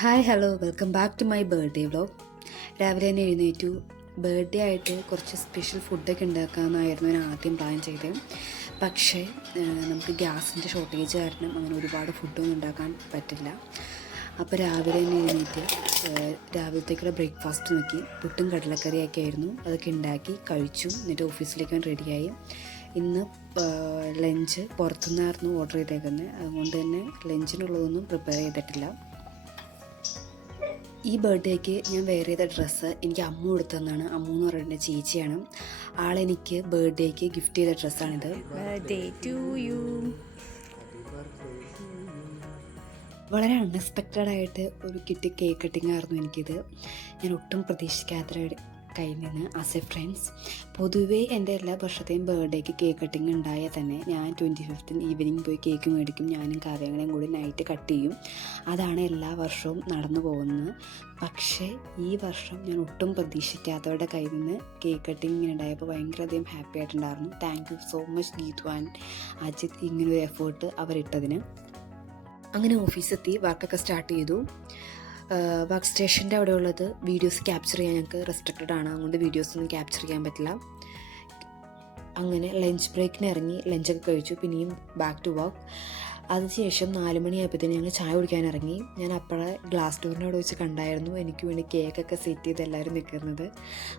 Hi hello welcome back to my birthday vlog. രാവിലെ തന്നെ എഴുന്നേറ്റു. ബർത്ത്ഡേ ആയിട്ട് കുറച്ച് സ്പെഷ്യൽ ഫുഡൊക്കെ ഉണ്ടാക്കാമെന്നായിരുന്നു ഞാൻ ആദ്യം പ്ലാൻ ചെയ്തത്. പക്ഷേ നമുക്ക് ഗ്യാസിൻ്റെ ഷോർട്ടേജ് കാരണം അങ്ങനെ ഒരുപാട് ഫുഡൊന്നും ഉണ്ടാക്കാൻ പറ്റില്ല. അപ്പോൾ രാവിലെ തന്നെ എഴുന്നേറ്റ് രാവിലത്തേക്കുള്ള ബ്രേക്ക്ഫാസ്റ്റ് നോക്കി പുട്ടും കടലക്കറിയൊക്കെ ആയിരുന്നു. അതൊക്കെ ഉണ്ടാക്കി കഴിച്ചു. എന്നിട്ട് ഓഫീസിലേക്ക് റെഡിയായി. ഇന്ന് ലഞ്ച് പുറത്തുനിന്നായിരുന്നു ഓർഡർ ചെയ്തേക്കുന്നത്. അതുകൊണ്ട് തന്നെ ലഞ്ചിനുള്ളതൊന്നും പ്രിപ്പയർ ചെയ്തിട്ടില്ല. ഈ ബർത്ത്ഡേക്ക് ഞാൻ വെയർ ചെയ്ത ഡ്രസ്സ് എനിക്ക് അമ്മു കൊടുത്തതാണ്. അമ്മു എന്ന് പറയുന്ന ചേച്ചിയാണ്. ആളെനിക്ക് ബർത്ത്ഡേക്ക് ഗിഫ്റ്റ് ചെയ്ത ഡ്രസ്സാണിത്. വളരെ അൺഎക്സ്പെക്റ്റഡ് ആയിട്ട് ഒരു കിട്ടി കേക്ക് കട്ടിങ് ആയിരുന്നു എനിക്കിത്. ഞാൻ ഒട്ടും പ്രതീക്ഷിക്കാത്ത കയ്യിൽ നിന്ന് ആസ് എ ഫ്രണ്ട്സ്. പൊതുവേ എൻ്റെ എല്ലാ വർഷത്തെയും ബർത്ത്ഡേക്ക് കേക്ക് കട്ടിങ് ഉണ്ടായാൽ തന്നെ ഞാൻ 25th ഈവനിങ് പോയി കേക്ക് മേടിക്കും. ഞാനും കാവ്യങ്ങളെയും കൂടി നൈറ്റ് കട്ട് ചെയ്യും. അതാണ് എല്ലാ വർഷവും നടന്നു പോകുന്നത്. പക്ഷേ ഈ വർഷം ഞാൻ ഒട്ടും പ്രതീക്ഷിക്കാത്തവരുടെ കയ്യിൽ നിന്ന് കേക്ക് കട്ടിങ് ഇങ്ങനെ ഉണ്ടായപ്പോൾ ഭയങ്കരധികം ഹാപ്പി ആയിട്ടുണ്ടായിരുന്നു. Thank you so much Geethu and Ajith, ഇങ്ങനൊരു എഫേർട്ട് അവരിട്ടതിന്. അങ്ങനെ ഓഫീസെത്തി വർക്കൊക്കെ സ്റ്റാർട്ട് ചെയ്തു. വർക്ക് സ്റ്റേഷൻ്റെ അവിടെ ഉള്ളത് വീഡിയോസ് ക്യാപ്ചർ ചെയ്യാൻ ഞങ്ങൾക്ക് റെസ്ട്രിക്റ്റഡ് ആണ്. അതുകൊണ്ട് വീഡിയോസൊന്നും ക്യാപ്ചർ ചെയ്യാൻ പറ്റില്ല. അങ്ങനെ ലഞ്ച് ബ്രേക്കിന് ഇറങ്ങി ലഞ്ചൊക്കെ കഴിച്ചു. പിന്നെയും ബാക്ക് ടു വർക്ക്. അതിനുശേഷം 4 മണിയായപ്പോഴത്തേന് ഞങ്ങൾ ചായ കുടിക്കാൻ ഇറങ്ങി. ഞാൻ അപ്പോഴേ ഗ്ലാസ് ഡോറിൻ്റെ അവിടെ വെച്ച് കണ്ടായിരുന്നു എനിക്ക് വേണ്ടി കേക്കൊക്കെ സെറ്റ് ചെയ്ത് എല്ലാവരും നിൽക്കുന്നത്.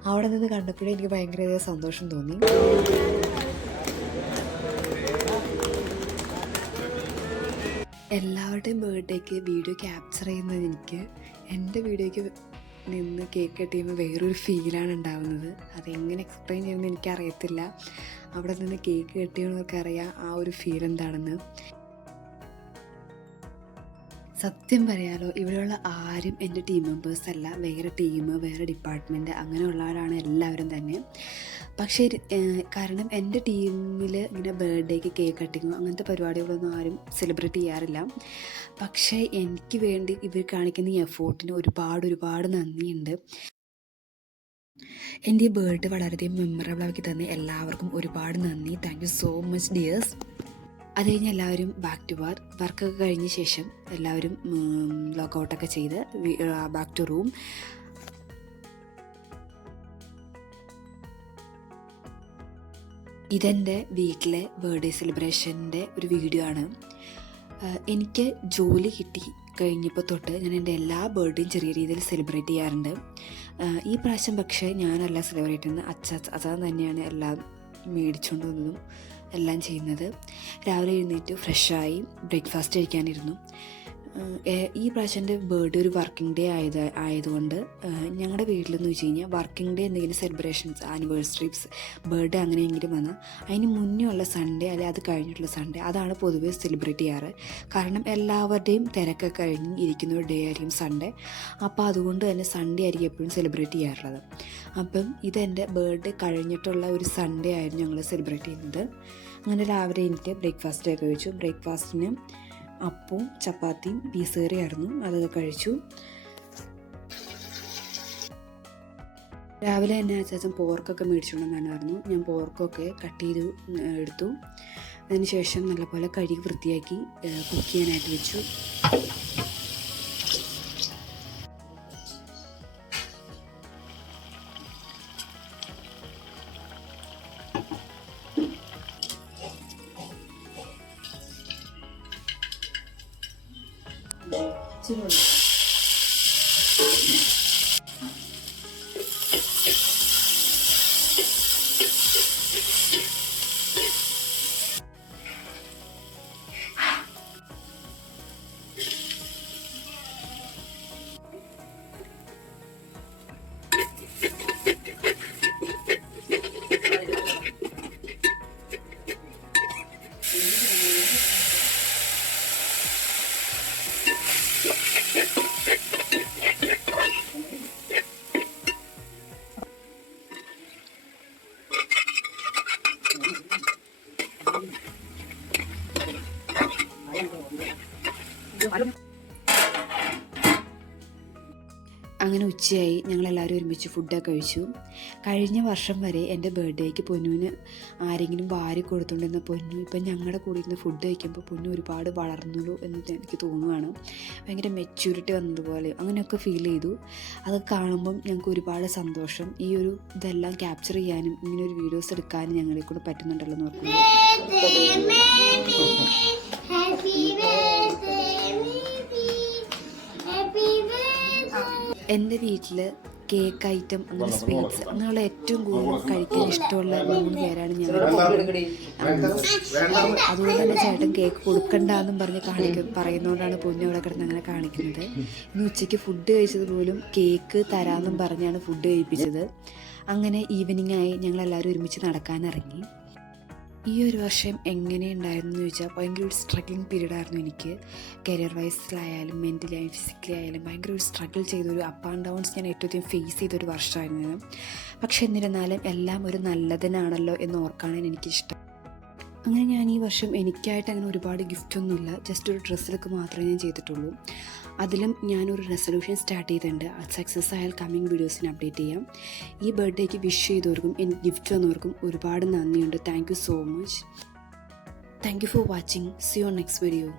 അവിടെ നിന്ന് കണ്ടപ്പോഴേ എനിക്ക് ഭയങ്കര സന്തോഷം തോന്നി. എല്ലാവരുടെയും ബർത്ത്ഡേക്ക് വീഡിയോ ക്യാപ്ചർ ചെയ്യുന്നത് എനിക്ക് എൻ്റെ വീഡിയോയ്ക്ക് നിന്ന് കേക്ക് കട്ട് ചെയ്യുമ്പോൾ വേറൊരു ഫീലാണ് ഉണ്ടാകുന്നത്. അതെങ്ങനെ എക്സ്പ്ലെയിൻ ചെയ്യുമെന്ന് എനിക്കറിയത്തില്ല. അവിടെ നിന്ന് കേക്ക് കട്ട് ചെയ്യുന്നവർക്ക് അറിയാം ആ ഒരു ഫീൽ എന്താണെന്ന്. സത്യം പറയാലോ, ഇവിടെയുള്ള ആരും എൻ്റെ ടീം മെമ്പേഴ്സ് അല്ല. വേറെ ടീം, വേറെ ഡിപ്പാർട്ട്മെൻറ്റ്, അങ്ങനെയുള്ളവരാണ് എല്ലാവരും തന്നെ. പക്ഷേ കാരണം എൻ്റെ ടീമിൽ ഇങ്ങനെ ബർത്ത്ഡേക്ക് കേക്ക് കട്ടിങ്ങോ അങ്ങനത്തെ പരിപാടികളൊന്നും ആരും സെലിബ്രേറ്റ് ചെയ്യാറില്ല. പക്ഷേ എനിക്ക് വേണ്ടി ഇവർ കാണിക്കുന്ന ഈ എഫോർട്ടിന് ഒരുപാട് നന്ദിയുണ്ട്. എൻ്റെ ഈ ബർത്ത്ഡേ വളരെയധികം മെമ്മറബിൾ ആക്കി തന്നെ എല്ലാവർക്കും ഒരുപാട് നന്ദി. Thank you so much dears. അത് കഴിഞ്ഞ് എല്ലാവരും ബാക്ക് ടു വർക്കൊക്കെ കഴിഞ്ഞ ശേഷം എല്ലാവരും ലോഗൗട്ടൊക്കെ ചെയ്ത് ബാക്ക് ടു റൂം. ഇതെൻ്റെ വീട്ടിലെ ബർത്ത്ഡേ സെലിബ്രേഷൻ്റെ ഒരു വീഡിയോ ആണ്. എനിക്ക് ജോലി കിട്ടി കഴിഞ്ഞപ്പോൾ തൊട്ട് ഞാൻ എൻ്റെ എല്ലാ ബർത്ത്ഡേയും ചെറിയ രീതിയിൽ സെലിബ്രേറ്റ് ചെയ്യാറുണ്ട്. ഈ പ്രാവശ്യം പക്ഷേ ഞാനല്ല സെലിബ്രേറ്റ് ചെയ്യുന്നത്, അച്ഛൻ തന്നെയാണ് എല്ലാം മേടിച്ചുകൊണ്ട് വന്നതും എല്ലാം ചെയ്യുന്നത്. രാവിലെ എഴുന്നേറ്റ് ഫ്രഷായി ബ്രേക്ക്ഫാസ്റ്റ് കഴിക്കാനിരുന്നു. ഈ പ്രാവശ്യം എൻ്റെ ബർത്ത്ഡേ ഒരു വർക്കിംഗ് ഡേ ആയതുകൊണ്ട് ഞങ്ങളുടെ വീട്ടിലെന്ന് വെച്ച് കഴിഞ്ഞാൽ വർക്കിംഗ് ഡേ എന്തെങ്കിലും സെലിബ്രേഷൻസ്, ആനിവേഴ്സറീസ്, ബർത്ത്ഡേ അങ്ങനെയെങ്കിലും വന്നാൽ അതിന് മുന്നേ ഉള്ള സൺഡേ അല്ലെങ്കിൽ അത് കഴിഞ്ഞിട്ടുള്ള സൺഡേ അതാണ് പൊതുവേ സെലിബ്രേറ്റ് ചെയ്യാറ്. കാരണം എല്ലാവരുടെയും തിരക്കൊക്കെ കഴിഞ്ഞ് ഇരിക്കുന്ന ഒരു ഡേ ആയിരിക്കും സൺഡേ. അപ്പോൾ അതുകൊണ്ട് തന്നെ സൺഡേ ആയിരിക്കും എപ്പോഴും സെലിബ്രേറ്റ് ചെയ്യാറുള്ളത്. അപ്പം ഇതെൻ്റെ ബർത്ത്ഡേ കഴിഞ്ഞിട്ടുള്ള ഒരു സൺഡേ ആയിരുന്നു ഞങ്ങൾ സെലിബ്രേറ്റ് ചെയ്യുന്നത്. അങ്ങനെ രാവിലെ എനിക്ക് ബ്രേക്ക്ഫാസ്റ്റൊക്കെ കഴിച്ചു. ബ്രേക്ക്ഫാസ്റ്റിന് അപ്പവും ചപ്പാത്തിയും പീസ് കറിയായിരുന്നു, അതൊക്കെ കഴിച്ചു. രാവിലെ തന്നെ അച്ചാച്ചൻ പോർക്കൊക്കെ മേടിച്ചുകൊണ്ടെന്നായിരുന്നു. ഞാൻ പോർക്കൊക്കെ കട്ട് ചെയ്ത് എടുത്തു. അതിനുശേഷം നല്ലപോലെ കഴുകി വൃത്തിയാക്കി കുക്ക് ചെയ്യാനായിട്ട് വെച്ചു. അങ്ങനെ ഉച്ചയായി, ഞങ്ങളെല്ലാവരും ഒരുമിച്ച് ഫുഡൊക്കെ കഴിച്ചു. കഴിഞ്ഞ വർഷം വരെ എൻ്റെ ബർത്ത്ഡേക്ക് പൊന്നുവിന് ആരെങ്കിലും വാരി കൊടുത്തുകൊണ്ടിരുന്ന പൊന്നു ഇപ്പം ഞങ്ങളുടെ കൂടെ ഇരുന്ന് ഫുഡ് കഴിക്കുമ്പോൾ പൊന്നു ഒരുപാട് വളർന്നുള്ളൂ എന്ന് എനിക്ക് തോന്നുകയാണ്. ഭയങ്കര മെച്യൂരിറ്റി വന്നതുപോലെ അങ്ങനെയൊക്കെ ഫീൽ ചെയ്തു. അത് കാണുമ്പം ഞങ്ങൾക്ക് ഒരുപാട് സന്തോഷം. ഈ ഒരു ഇതെല്ലാം ക്യാപ്ചർ ചെയ്യാനും ഇങ്ങനെ ഒരു വീഡിയോസ് എടുക്കാനും ഞങ്ങളെ കൂടെ പറ്റുന്നുണ്ടല്ലോ എന്ന് ഓർക്കുന്നത്. എൻ്റെ വീട്ടിൽ കേക്ക് ഐറ്റം അങ്ങനെ സ്വീറ്റ്സ് അങ്ങനെയുള്ള ഏറ്റവും കൂടുതൽ കഴിക്കാൻ ഇഷ്ടമുള്ള 3 പേരാണ് ഞങ്ങൾ. അതുകൊണ്ട് തന്നെ ചേട്ടൻ കേക്ക് കൊടുക്കണ്ടെന്നും പറഞ്ഞ് പറയുന്നതുകൊണ്ടാണ് പൊന്നു അവിടെ കിടന്ന് അങ്ങനെ കാണിക്കുന്നത്. ഇന്ന് ഉച്ചയ്ക്ക് ഫുഡ് കഴിച്ചത് പോലും കേക്ക് തരാമെന്നും പറഞ്ഞാണ് ഫുഡ് കഴിപ്പിച്ചത്. അങ്ങനെ ഈവനിങ് ആയി ഞങ്ങളെല്ലാവരും ഒരുമിച്ച് നടക്കാനിറങ്ങി. ഈ ഒരു വർഷം എങ്ങനെയുണ്ടായിരുന്നു എന്ന് ചോദിച്ചാൽ ഭയങ്കര ഒരു സ്ട്രഗ്ലിങ് പീരീഡ് ആയിരുന്നു എനിക്ക്. കരിയർ വൈസിലായാലും മെൻ്റലി ആയാലും ഫിസിക്കലി ആയാലും ഭയങ്കര ഒരു സ്ട്രഗിൾ ചെയ്തൊരു അപ്പ് ആൻഡ് ഡൗൺസ് ഞാൻ ഏറ്റവും അധികം ഫേസ് ചെയ്തൊരു വർഷമായിരുന്നു. പക്ഷെ എന്നിരുന്നാലും എല്ലാം ഒരു നല്ലതിനാണല്ലോ എന്ന് ഓർക്കാനാണ് എനിക്കിഷ്ടം. അങ്ങനെ ഞാൻ ഈ വർഷം എനിക്കായിട്ട് അങ്ങനെ ഒരുപാട് ഗിഫ്റ്റൊന്നുമില്ല, ജസ്റ്റ് ഒരു ഡ്രസ്സൊക്കെ മാത്രമേ ഞാൻ ചെയ്തിട്ടുള്ളൂ. അതിലും ഞാനൊരു റെസൊല്യൂഷൻ സ്റ്റാർട്ട് ചെയ്തിട്ടുണ്ട്. അത് സക്സസ് ആയാൽ കമ്മിങ് വീഡിയോസിന് അപ്ഡേറ്റ് ചെയ്യാം. ഈ ബർത്ത്ഡേക്ക് വിഷ് ചെയ്തവർക്കും എനിക്ക് ഗിഫ്റ്റ് തന്നവർക്കും ഒരുപാട് നന്ദിയുണ്ട്. Thank you so much. Thank you for watching. See you on next video.